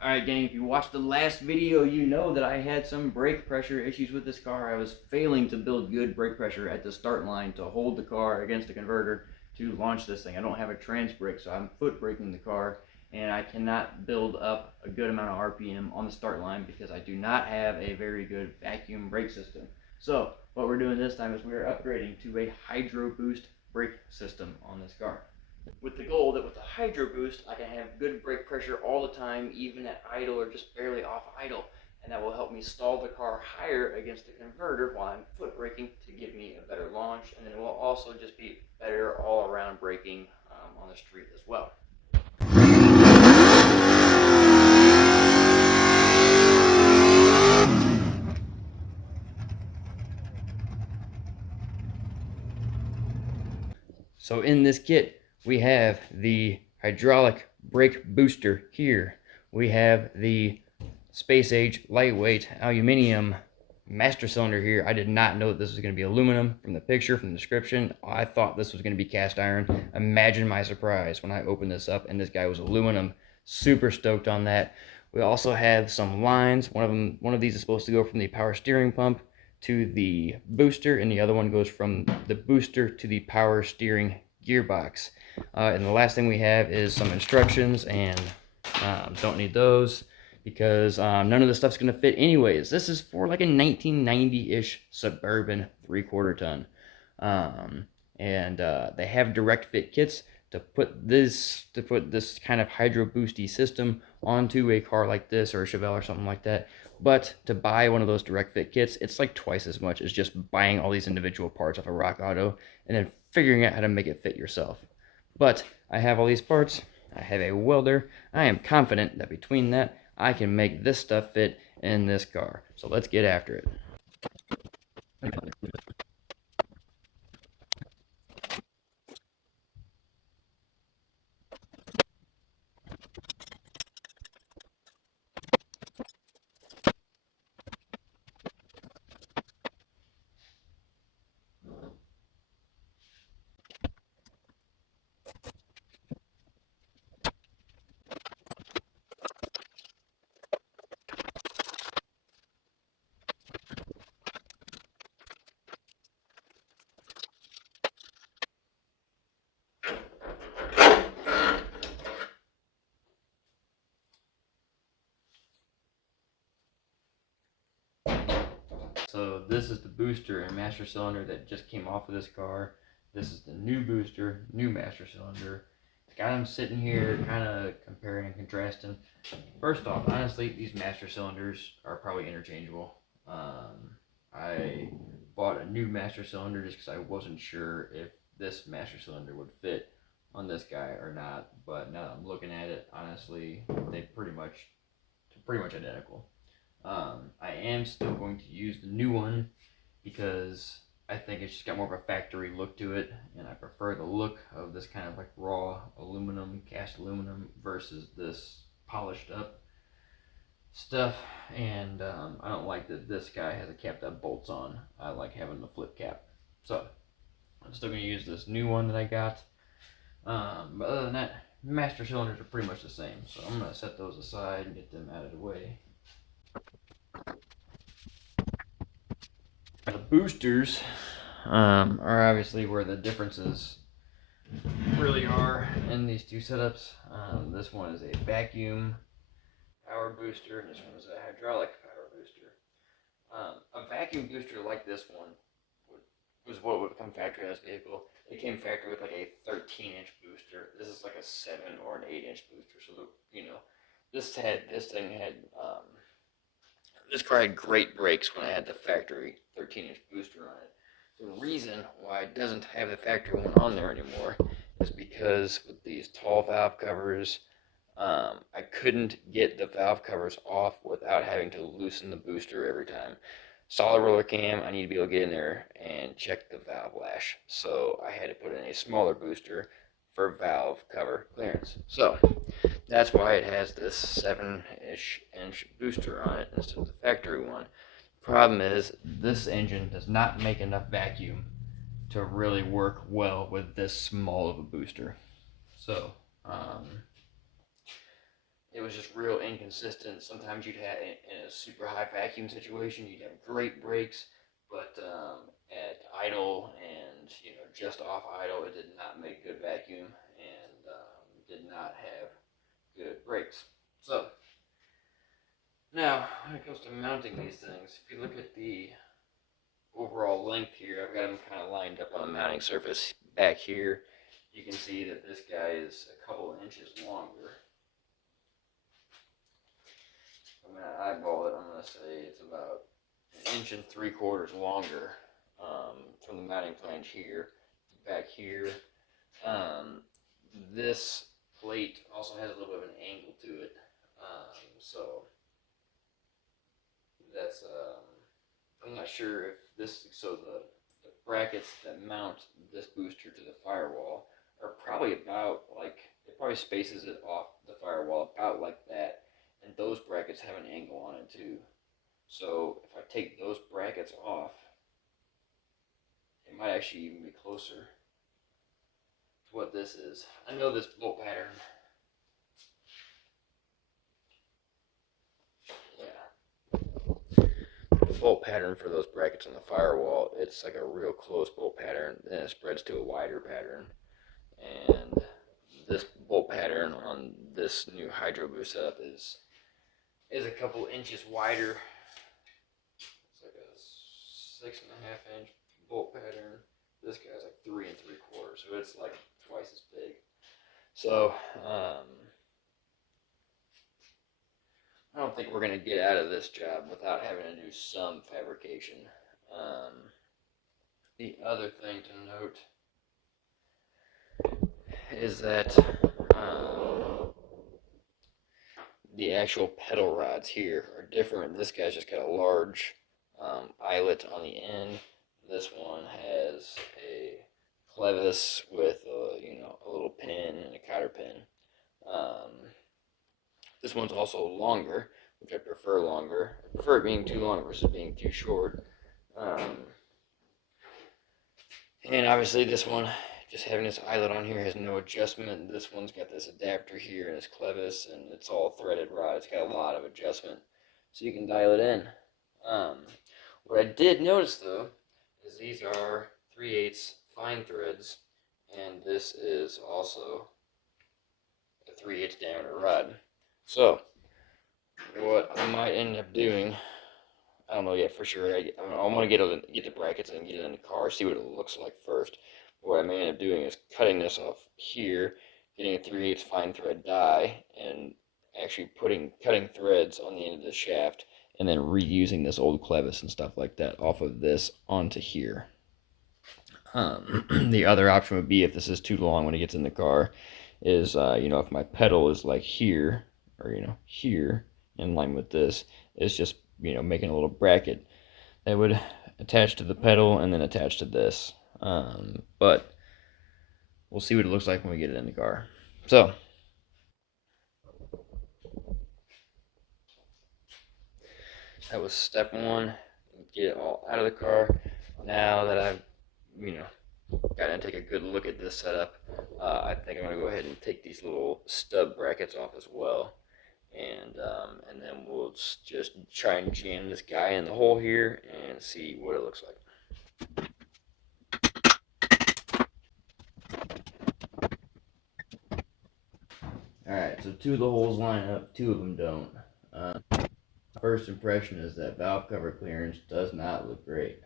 Alright gang, if you watched the last video, you know that I had some brake pressure issues with this car. I was failing to build good brake pressure at the start line to hold the car against the converter to launch this thing. I don't have a trans brake, so I'm foot braking the car, and I cannot build up a good amount of RPM on the start line because I do not have a very good vacuum brake system. So what we're doing this time is we're upgrading to a Hydroboost brake system on this car, with the goal that with the Hydroboost I can have good brake pressure all the time, even at idle or just barely off idle, and that will help me stall the car higher against the converter while I'm foot braking to give me a better launch, and then it will also just be better all around braking on the street as well. So in this kit, we have the hydraulic brake booster here. We have the space age lightweight aluminum master cylinder here. I did not know that this was going to be aluminum from the picture, from the description. I thought this was going to be cast iron. Imagine my surprise when I opened this up and this guy was aluminum. Super stoked on that. We also have some lines. One of these is supposed to go from the power steering pump to the booster, and the other one goes from the booster to the power steering gearbox. And the last thing we have is some instructions, and don't need those because none of the stuff's going to fit anyways. This is for like a 1990-ish Suburban 3/4 ton. And they have direct fit kits to put this kind of hydro boosty system onto a car like this or a Chevelle or something like that. But to buy one of those direct fit kits, it's like twice as much as just buying all these individual parts off of Rock Auto and then figuring out how to make it fit yourself. But I have all these parts. I have a welder. I am confident that between that, I can make this stuff fit in this car. So let's get after it. So this is the booster and master cylinder that just came off of this car. This is the new booster, new master cylinder. Got them sitting here kind of comparing and contrasting. First off, honestly, these master cylinders are probably interchangeable. I bought a new master cylinder just because I wasn't sure if this master cylinder would fit on this guy or not. But now that I'm looking at it, honestly, they're pretty much identical. I am still going to use the new one because I think it's just got more of a factory look to it, and I prefer the look of this kind of like raw aluminum, cast aluminum, versus this polished up stuff. And I don't like that this guy has a cap that bolts on. I like having the flip cap. So I'm still going to use this new one that I got. But other than that, master cylinders are pretty much the same. So I'm going to set those aside and get them out of the way. The boosters are obviously where the differences really are in these two setups. This one is a vacuum power booster, and this one is a hydraulic power booster. A vacuum booster like this one was what would come factory in this vehicle. It came factory with like a 13-inch booster. This is like a 7 or an 8-inch booster. So this car had great brakes when I had the factory 13-inch booster on it. The reason why it doesn't have the factory one on there anymore is because with these tall valve covers, I couldn't get the valve covers off without having to loosen the booster every time. Solid roller cam, I need to be able to get in there and check the valve lash. So I had to put in a smaller booster for valve cover clearance. So that's why it has this 7-ish inch booster on it instead of the factory one. Problem is, this engine does not make enough vacuum to really work well with this small of a booster. So it was just real inconsistent. Sometimes you'd have in a super high vacuum situation, you'd have great brakes, but at idle and just off idle, it did not make good vacuum and did not have good brakes. So now, when it comes to mounting these things, if you look at the overall length here, I've got them kind of lined up on the mounting surface. Back here, you can see that this guy is a couple inches longer. I'm going to eyeball it. I'm going to say it's about 1 3/4 longer from the mounting flange here. Back here, this plate also has a little bit of an angle to it. So that's I'm not sure if this, so the brackets that mount this booster to the firewall are probably about like, it probably spaces it off the firewall about like that, and those brackets have an angle on it too. So if I take those brackets off, it might actually even be closer to what this is. I know this bolt pattern. Bolt pattern for those brackets on the firewall, it's like a real close bolt pattern, then it spreads to a wider pattern. And this bolt pattern on this new Hydroboost setup is a couple inches wider. It's like a 6.5 inch bolt pattern. This guy's like 3 3/4, so it's like twice as big. So I don't think we're going to get out of this job without having to do some fabrication. The other thing to note is that the actual pedal rods here are different. This guy's just got a large eyelet on the end. This one has a clevis with a little pin and a cotter pin. This one's also longer, which I prefer longer. I prefer it being too long versus being too short. And obviously this one, just having this eyelet on here has no adjustment. This one's got this adapter here and this clevis, and it's all threaded rod. It's got a lot of adjustment, so you can dial it in. What I did notice though is these are 3/8 fine threads, and this is also a 3/8 diameter rod. So what I might end up doing, I don't know yet for sure. I want to get the brackets and get it in the car, see what it looks like first. What I may end up doing is cutting this off here, getting a 3/8 fine thread die, and actually cutting threads on the end of the shaft, and then reusing this old clevis and stuff like that off of this onto here. The other option would be, if this is too long when it gets in the car, is if my pedal is like here, or here in line with this, is just making a little bracket that would attach to the pedal and then attach to this. But we'll see what it looks like when we get it in the car. So that was step one. Get it all out of the car. Now that I've got to take a good look at this setup, I think I'm going to go ahead and take these little stub brackets off as well. And then we'll just try and jam this guy in the hole here and see what it looks like. Alright, so 2 of the holes line up, 2 of them don't. First impression is that valve cover clearance does not look great.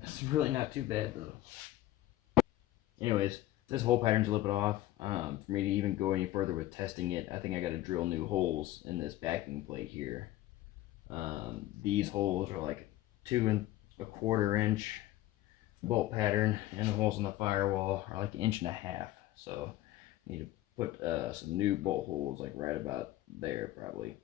It's really not too bad though. Anyways, this hole pattern's a little bit off. For me to even go any further with testing it, I think I got to drill new holes in this backing plate here. These holes are like 2 1/4 inch bolt pattern, and the holes in the firewall are like 1.5 inches. So I need to put some new bolt holes like right about there probably.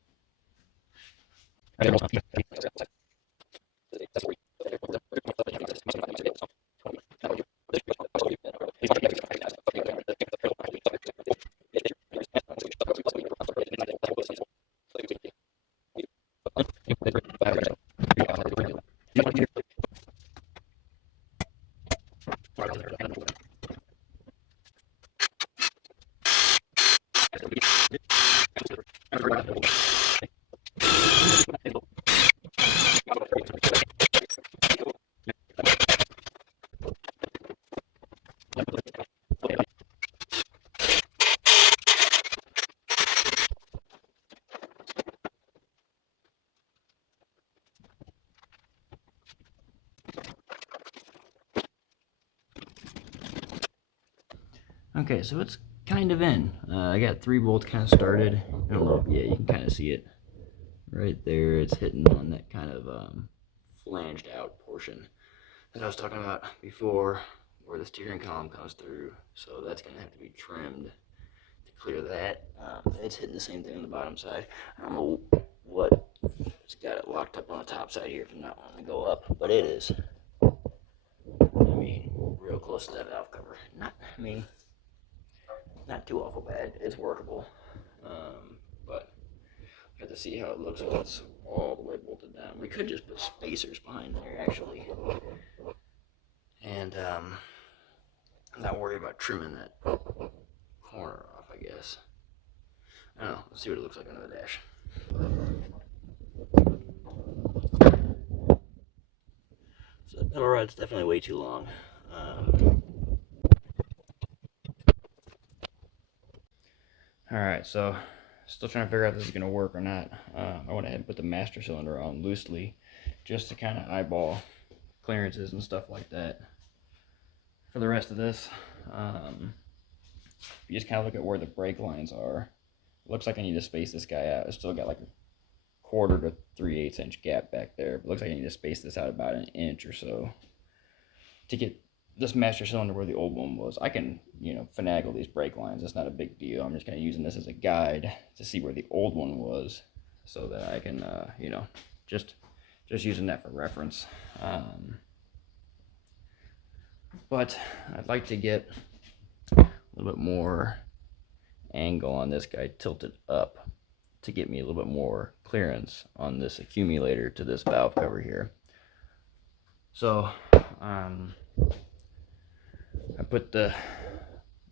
Okay, so it's kind of in. I got 3 bolts kind of started. I don't know, yeah, you can kind of see it right there. It's hitting on that kind of flanged out portion that I was talking about before, where the steering column comes through. So that's going to have to be trimmed to clear that. It's hitting the same thing on the bottom side. I don't know what, it's got it locked up on the top side here from not wanting to go up, but it is. I mean, real close to that valve cover. Not too awful bad. It's workable, but I have to see how it looks when it's all the way bolted down. We could just put spacers behind there, actually, and not worry about trimming that corner off, I guess. I don't know. Let's see what it looks like under the dash. So the pedal rod's definitely way too long. Alright, so still trying to figure out if this is going to work or not. I went ahead and put the master cylinder on loosely just to kind of eyeball clearances and stuff like that. For the rest of this, you just kind of look at where the brake lines are. It looks like I need to space this guy out. It's still got like a 1/4 to 3/8 inch gap back there, but it looks like I need to space this out about an inch or so to get this master cylinder where the old one was. I can, finagle these brake lines. It's not a big deal. I'm just kind of using this as a guide to see where the old one was, so that I can, just using that for reference. But I'd like to get a little bit more angle on this guy tilted up to get me a little bit more clearance on this accumulator to this valve cover here. So, I put the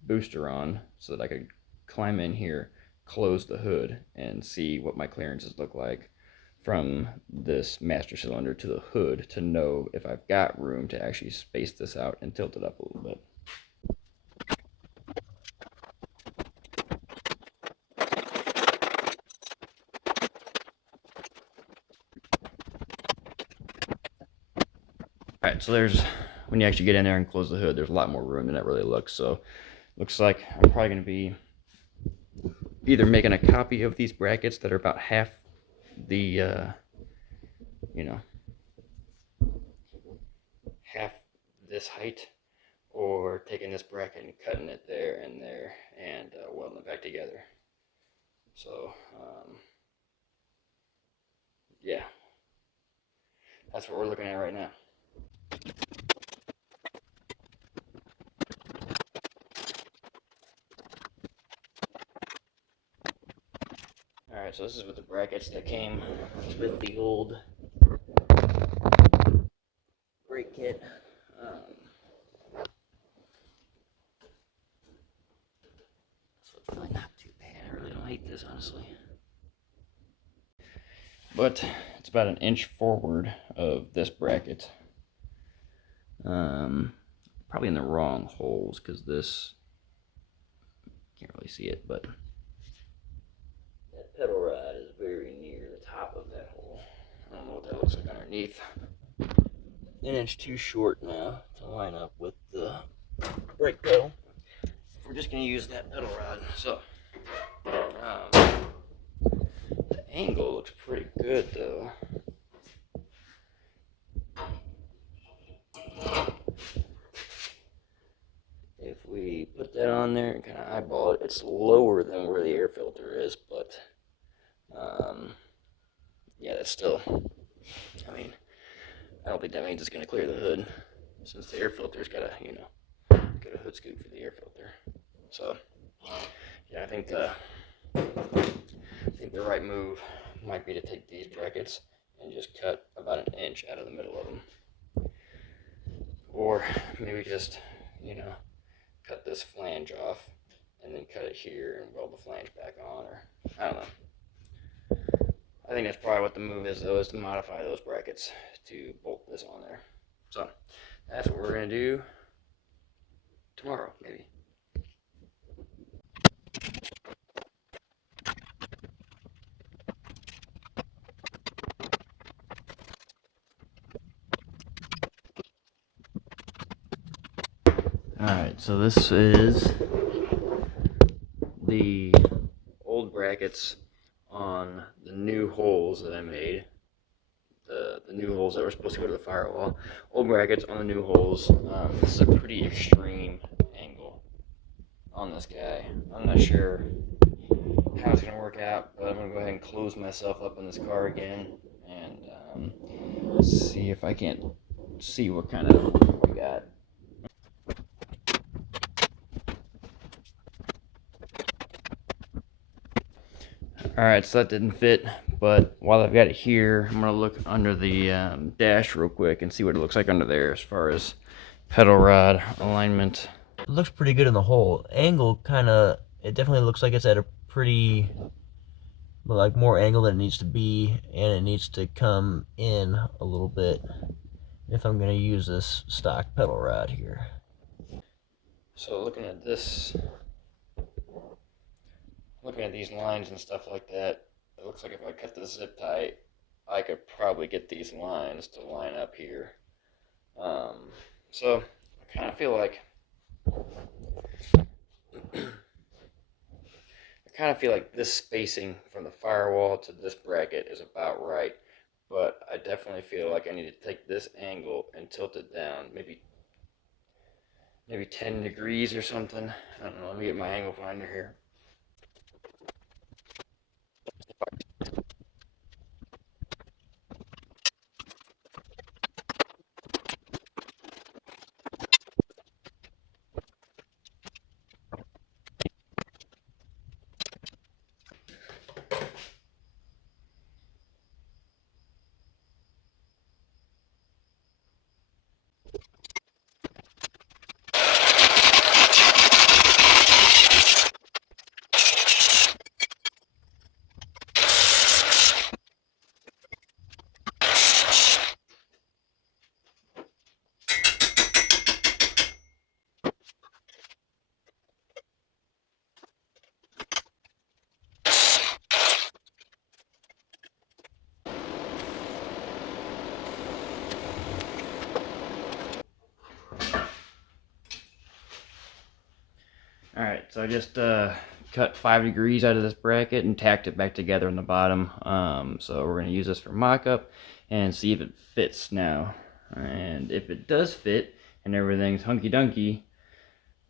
booster on so that I could climb in here, close the hood, and see what my clearances look like from this master cylinder to the hood to know if I've got room to actually space this out and tilt it up a little bit. Alright, so when you actually get in there and close the hood, there's a lot more room than it really looks. So looks like I'm probably going to be either making a copy of these brackets that are about half the, half this height, or taking this bracket and cutting it there and there and welding it back together. So, yeah, that's what we're looking at right now. Alright, so this is with the brackets that came with the old brake kit. So it's really not too bad. I really don't hate this, honestly. But it's about an inch forward of this bracket. Probably in the wrong holes, because this, can't really see it, but that pedal rod is very near the top of that hole. I don't know what that looks like underneath. An inch too short now to line up with the brake pedal. We're just going to use that pedal rod. So, the angle looks pretty good though. If we put that on there and kind of eyeball it, it's lower than where the air filter is, but yeah, that's still, I don't think that means it's going to clear the hood, since the air filter's got a, get a hood scoop for the air filter. So, yeah, I think the right move might be to take these brackets and just cut about an inch out of the middle of them. Or maybe just, cut this flange off and then cut it here and weld the flange back on, or I don't know. I think that's probably what the move is, though, is to modify those brackets to bolt this on there. So that's what we're going to do tomorrow, maybe. Alright, so this is the old brackets on the new holes that I made. The new holes that were supposed to go to the firewall. Old brackets on the new holes. This is a pretty extreme angle on this guy. I'm not sure how it's going to work out, but I'm going to go ahead and close myself up in this car again and see if I can't see what kind of we got. Alright, so that didn't fit, but while I've got it here, I'm going to look under the dash real quick and see what it looks like under there as far as pedal rod alignment. It looks pretty good in the hole. Angle it definitely looks like it's at a pretty, like more angle than it needs to be, and it needs to come in a little bit if I'm going to use this stock pedal rod here. So looking at this, looking at these lines and stuff like that, it looks like if I cut the zip tie, I could probably get these lines to line up here. So I kind of feel like this spacing from the firewall to this bracket is about right, but I definitely feel like I need to take this angle and tilt it down, maybe 10 degrees or something. I don't know. Let me get my angle finder here. Alright, so I just cut 5 degrees out of this bracket and tacked it back together on the bottom. So we're going to use this for mock-up and see if it fits now. And if it does fit and everything's hunky-dunky,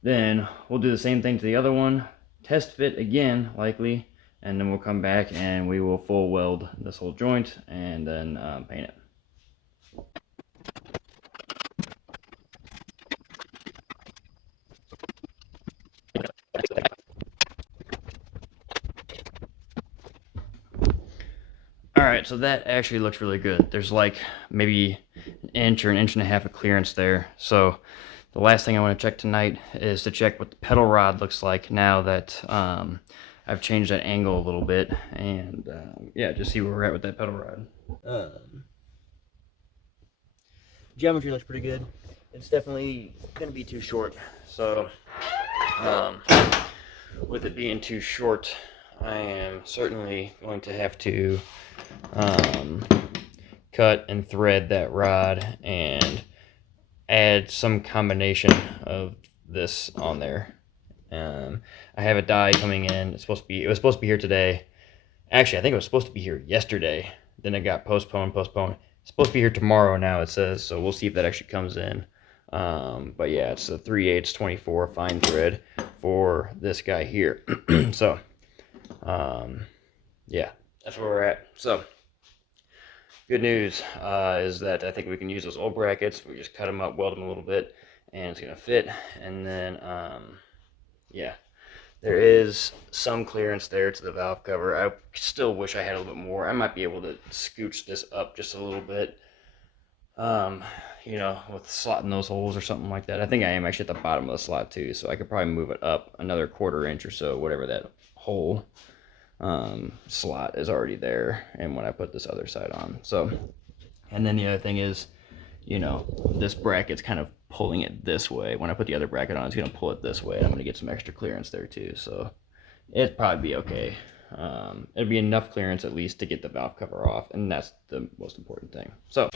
then we'll do the same thing to the other one, test fit again, likely, and then we'll come back and we will full weld this whole joint and then paint it. Alright, so that actually looks really good. There's like maybe an inch or an inch and a half of clearance there. So the last thing I want to check tonight is to check what the pedal rod looks like now that I've changed that angle a little bit. And yeah, just see where we're at with that pedal rod. Geometry looks pretty good. It's definitely going to be too short. So with it being too short, I am certainly going to have to cut and thread that rod and add some combination of this on there. I have a die coming in. It was supposed to be here today. Actually, I think it was supposed to be here yesterday. Then it got postponed. It's supposed to be here tomorrow now, it says. So we'll see if that actually comes in. But yeah, it's a 3/8 24 fine thread for this guy here. So yeah, that's where we're at. So good news is that I think we can use those old brackets. We just cut them up, weld them a little bit, and it's gonna fit. And then yeah, there is some clearance there to the valve cover. I still wish I had a little bit more. I might be able to scooch this up just a little bit, you know, with slotting those holes or something like that. I think I am actually at the bottom of the slot too, so I could probably move it up another 1/4 inch or so, whatever that hole slot is already there, and when I put this other side on. So, and then the other thing is, you know, this bracket's kind of pulling it this way. When I put the other bracket on, it's going to pull it this way, and I'm going to get some extra clearance there too. So it'd probably be okay. It'd be enough clearance at least to get the valve cover off, and that's the most important thing. So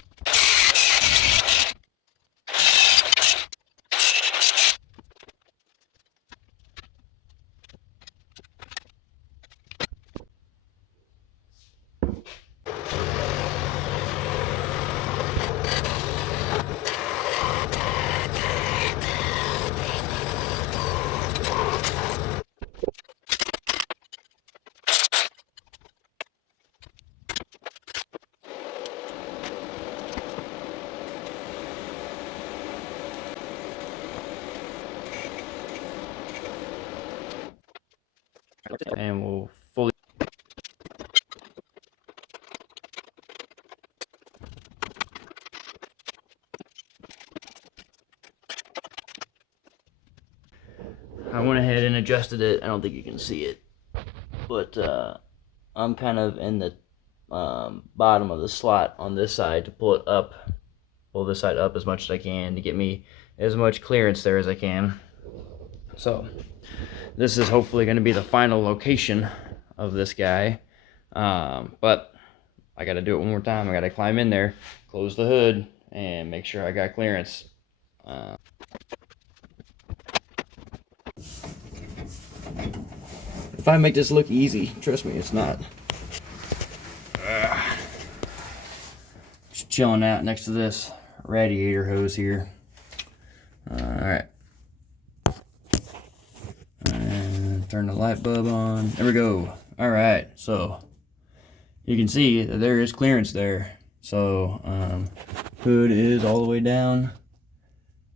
and we'll fully. I went ahead and adjusted it. I don't think you can see it, but I'm kind of in the bottom of the slot on this side to pull it up, pull this side up as much as I can to get me as much clearance there as I can. So this is hopefully going to be the final location of this guy, but I got to do it one more time. I got to climb in there, close the hood, and make sure I got clearance. If I make this look easy, trust me, it's not. Just chilling out next to this radiator hose here. Alright. And turn the light bulb on. There we go. Alright, so you can see that there is clearance there. So hood is all the way down.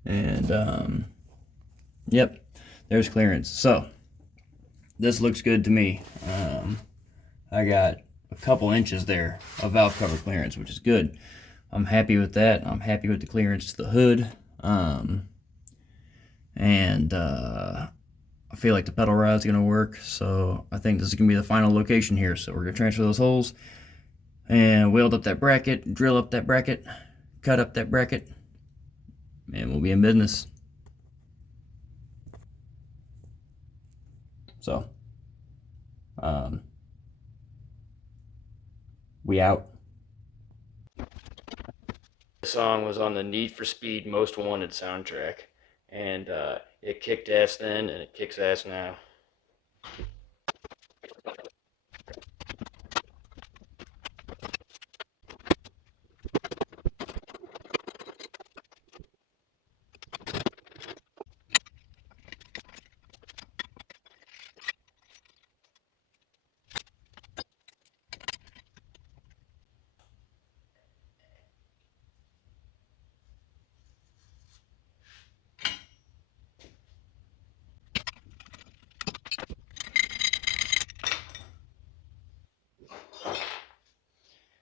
And yep, there's clearance. So this looks good to me. I got a couple inches there of valve cover clearance, which is good. I'm happy with that. I'm happy with the clearance to the hood. I feel like the pedal rod's gonna work, so I think this is gonna be the final location here. So we're gonna transfer those holes and weld up that bracket, drill up that bracket, cut up that bracket, and we'll be in business. So we out. The song was on the Need for Speed Most Wanted soundtrack, and it kicked ass then, and it kicks ass now.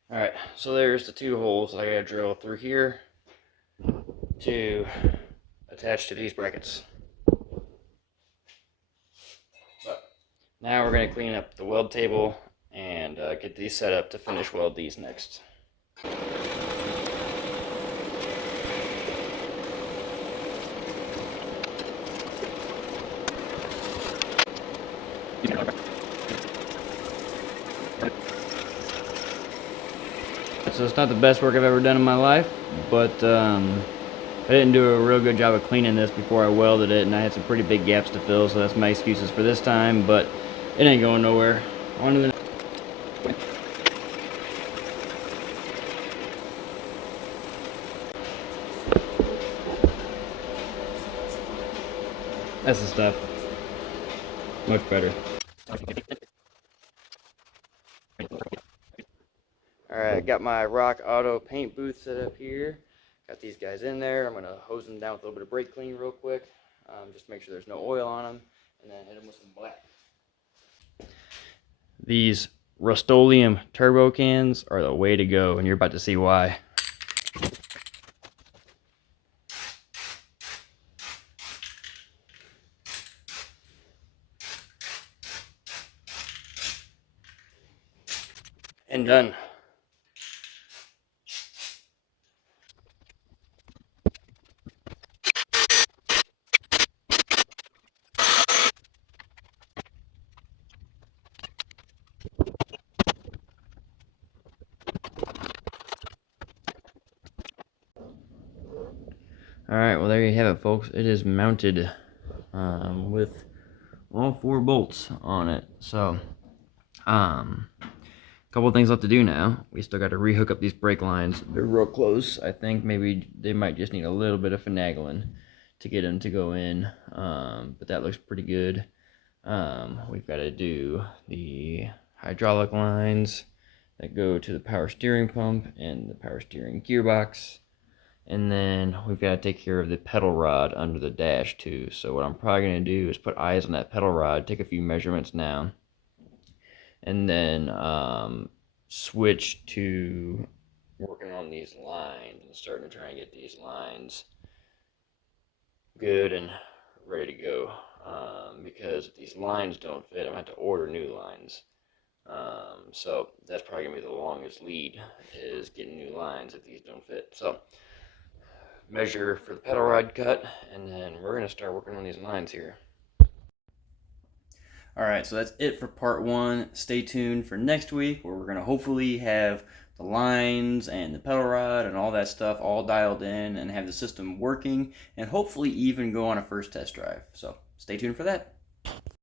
Alright, so there's the two holes I gotta drill through here to attach to these brackets. But now we're gonna clean up the weld table and get these set up to finish weld these next. So it's not the best work I've ever done in my life, but I didn't do a real good job of cleaning this before I welded it, and I had some pretty big gaps to fill, so that's my excuses for this time, but it ain't going nowhere. On to the That's the stuff. Much better. Alright, got my Rock Auto paint booth set up here. Got these guys in there. I'm going to hose them down with a little bit of brake clean real quick. Just to make sure there's no oil on them. And then hit them with some black. These Rust-Oleum turbo cans are the way to go, and you're about to see why. and done. All right, well there you have it, folks. It is mounted with all 4 bolts on it. So, a couple of things left to do now. We still got to rehook up these brake lines. They're real close. I think maybe they might just need a little bit of finagling to get them to go in, but that looks pretty good. We've got to do the hydraulic lines that go to the power steering pump and the power steering gearbox. And then we've got to take care of the pedal rod under the dash too. So what I'm probably going to do is put eyes on that pedal rod, take a few measurements now, and then switch to working on these lines and starting to try and get these lines good and ready to go. Because if these lines don't fit, I'm going to have to order new lines. So that's probably going to be the longest lead, is getting new lines if these don't fit. So measure for the pedal rod cut, and then we're going to start working on these lines here. All right, so that's it for part 1. Stay tuned for next week, where we're going to hopefully have the lines and the pedal rod and all that stuff all dialed in and have the system working, and hopefully even go on a first test drive. So stay tuned for that.